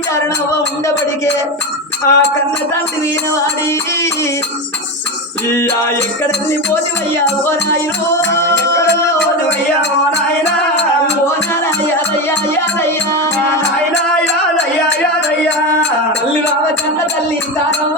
వీటారు ఉండబడికే ఆ కన్న తల్లి వీనవాడి ఎక్కడ పోతివయ్యా ఓ నాయనో ఓడివయ్యా ఓ నాయనా. ఓ నాన్నయ్యా, అయ్యా, యాదయ్యా తల్లి రావ కన్న తల్లి తారవ్వా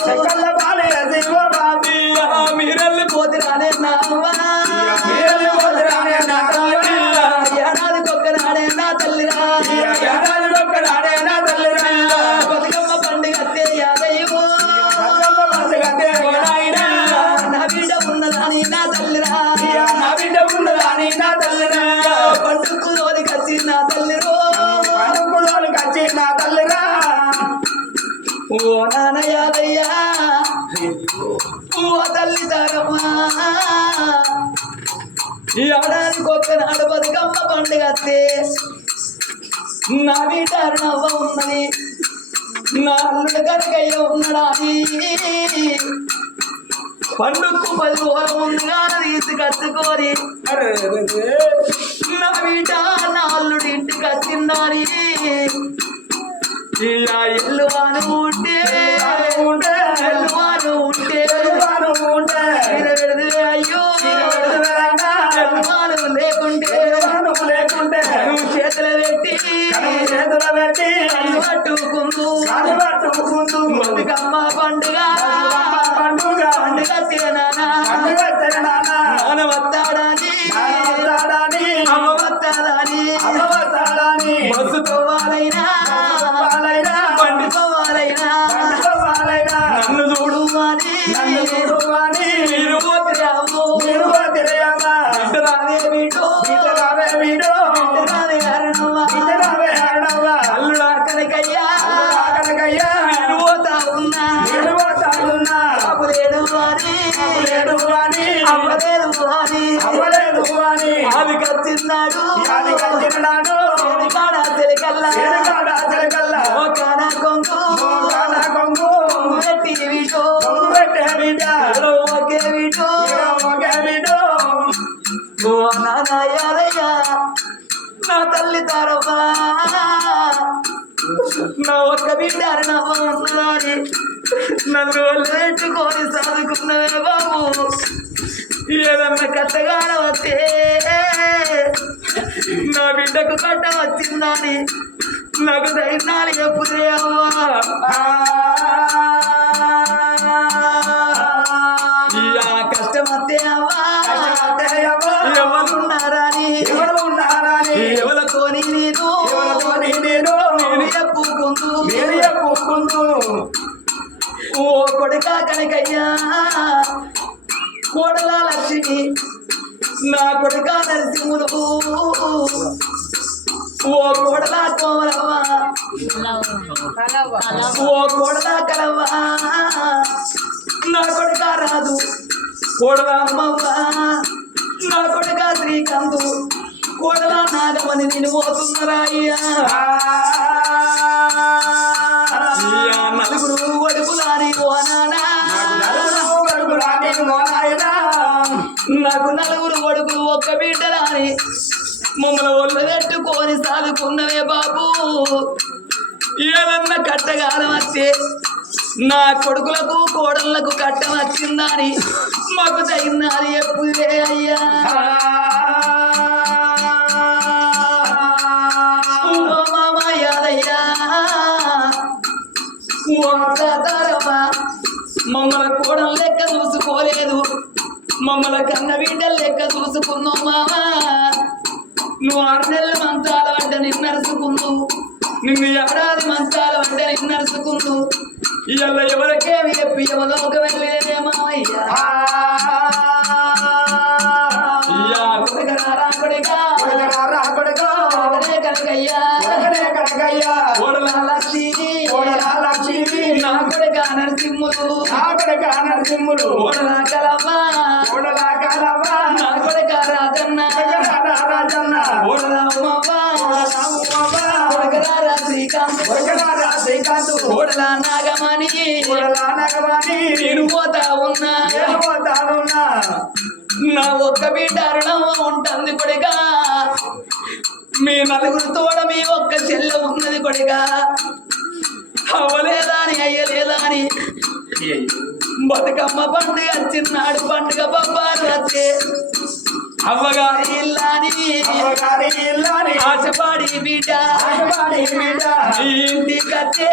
చెక్కల బాలి వేసి ఓ బాబు. మీరెళ్ళి పోతిరానే నా ఓ నాన్న యాదయ్యా ఓ తల్లి తారమ్మా ఈ ఏడాదికి ఒక్కనాడు బతుకమ్మ పండుగ నా బిడ్డ నవ్వ ఉన్నది. నా అల్లుడు కనుకయ్య ఉన్నాడా పండుగకు పది రోజుల ముందుగా తీసుకొచ్చుకొని అరే రే రే. నా బిడ్డ నా అల్లుడి ఇంటికి వచ్చిందని ఇలా ఎల్లువాను ఉంటే ఉంటే, ఎల్లువాను ఉంటే ఎల్లువాను ఉంటే, విరవిడదు అయ్యో ఎల్లువానా, లేకుంటే ఎల్లువాను లేకుంటే, నువ్వు చేతులు పెట్టి కనుమ చేతుల పెట్టి, కళ్ళు పట్టుకుందు కాలు పట్టుకుందు. బతుకమ్మ పండుగ. పండుగ, పండుగ పండుగ పాలైనా, బండి తోవాలైనా పండుగవాలైనా, నన్ను చూడు అని నన్ను మీరు మీరు రావే వీడు, రావే అరణవ్వా అల్లుడా నేను పోతా ఉన్నా. నేను అప్పులేడు అని అవ్వలేదు అవ్వలేదు తెలికల్లా నా ఒక్క బిడ్డ నవ్వ ఉన్నదాని నన్ను పెట్టుకొని చదువుకున్నవే బాబు. ఏదన్నా కట్టగాన వస్తే నా బిడ్డకు కట్ట వచ్చిందని నాకు ధైర్యాలు ఎప్పుడే అవ్వా ఇయ్యా కష్టం వస్తే అవ్వా కష్టమత్తయ్యవ్వ, ఎవరున్నారని ఎవరు ఉన్నారని, ఎవరితోని నేను నేను చెప్పుకుంటూ నేను ఓ కొడుకా కనకయ్యా కోడల లక్ష్మి నా కొడుక నరసింహులు ఓ కోడల కోమలవ్వ ఓ కోడల కలవ్వ నా కొడుక రాదు కోడల అమ్మవ్వ నా కొడుక శ్రీకాంతు కోడల నాగమని నేను పోతున్నారా అయ్యా, నలుగురు నాకు నలుగురు కొడుకులు ఒక్క బిడ్డలాని. మమ్మల్ని ఒళ్ళు పెట్టుకొని సాదుకున్నవే బాబు. ఏదన్నా కట్టగాలం వస్తే నా కొడుకులకు కోడళ్ళకు కట్ట వచ్చిందని మాకు తగినాది ఎప్పుడే అయ్యా? మమ్మల్ని కన్న బిడ్డలు లెక్క చూసుకున్నావు మామా. నువ్వు ఆరు నెలల మంచాల వంట నిన్నరుసుకుందు. నిన్ను ఏడాది మంచాల వంట నిన్నరుసుకుందు. ఇవాళ ఎవరికేమి చెప్పి ఎవలోకి వెళ్ళలేదేమో అయ్యా అయ్యా కొడుకరా కనకయ్యా. కనకయ్యా, లక్ష్మి నా కొడుక నరసింహులు. నా కొడుకా నరసింహులు. శ్రీకాంత్? కోడలా నాగమణి. కోడలా నేను పోతా ఉన్నా. నేను నా ఒక్క బిడ్డ అరుణమ్మ ఉంటుంది కొడుక. మీ నలుగురు తోడ మీ ఒక్క చెల్లె ఉన్నది కొడుక. అవ్వలేదా అని అయ్యలేదా అని బతుకమ్మ పండుగ చిన్నాడు పండుగ పబ్బాలు వచ్చే. అవ్వగారి ఇల్లాని అమ్మగారి ఇల్లాని ఆశపాడి బిడ్డ. ఆశపడి బిడ్డ ఈ ఇంటికి వచ్చే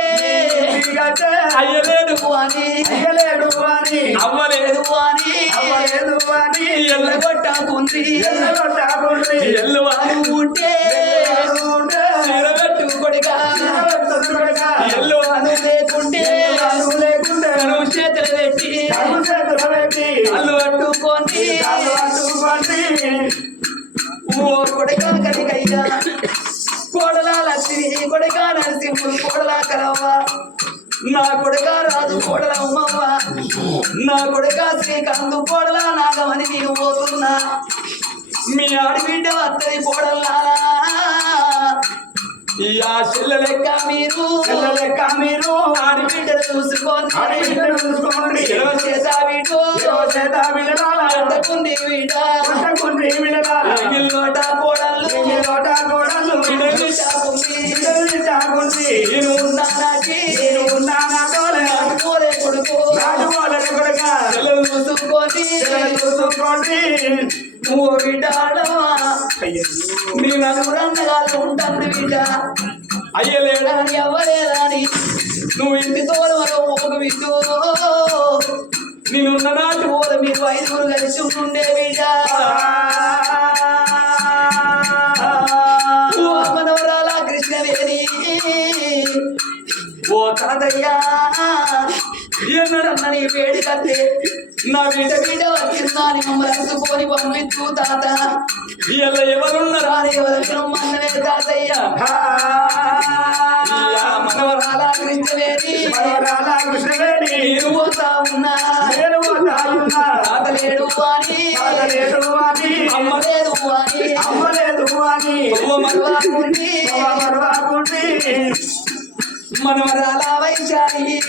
ఇంటికట్టే అయ్యలేడు అని. అయ్యలేడు అని. అవ్వలేదు అని. అవ్వలేదు అని. ఎల్లగొట్టాకుంది ఎల్లగొట్టాకుండ్రి. ఎల్లు అని ఉంటే. ఉంటే. నిలబెట్టు కొడుక. నిలబెట్టదు కొడుక. ఎల్లు లేకుంటే. ఎల్లు లేకుంటే. చేతులు పెట్టి. చేతులు పెట్టి. కాళ్ళు పట్టుకొని. ఓ కొడుక కనికయ్యా కోడలా లక్ష్మి కొడుక నరసింహుడు కోడలా కలవ్వ నా కొడుక రాజు కోడల ఉమ్మవ్వ నా కొడుక శ్రీకాంతు కోడల నాగమని నేను పోతున్నా. మీ ఆడబిడ్డ అత్తది కోడల్లా ఈ ఆ చెల్ల లెక్క మీరు. పిల్ల లెక్క మీరు. ఆడబిడ్డను చూసుకొని ఆడబిడ్డను చూసుకోండి. చేత వీడు ఏవో చేత విడనాల కోడళ్ళు. ఈ లోట కోడలు చాకుంది. నేను ఉన్నానాకి నేను ఉన్నా నా తోలే. నాటుకోలే కొడుకు. కొడుక. చూసుకొని చూసుకోండి. నువ్వు బిడ్డ ఆడవా? మీ నలుగురు అన్నగాళ్ళు ఉంటుంది బిడ్డ. అయ్యలేడా అని నువ్వు ఇంటి తోడు ఒక బిడ్డు నేనున్న నాటి ఐదుగురు కలిసి ఉండే బిడ్డ. మనవరాల కృష్ణవేణి. ఓ తాతయ్యా. ఎన్నడన్న నీ వేడి కట్టే నా బిడ్డ బిడ్డ వచ్చిందా అని మమ్మల్ని అందుకొని పంపించు తాత. ఇలా ఎవరున్నారా? అని ఎవరు తాతయ్య. ఈ ఆ మనవరాల కృష్ణవేణి. మనవరాల కృష్ణవేణి. నేను పోతా ఉన్నా. నేను పోతానున్నా. తాత లేడు అని. తాగలేదు అని. అమ్మ లేదు అని. అమ్మలేదు అని. అవ్వ మరవాకుంది. మరవాకుండి మనవరాల వైశాలి.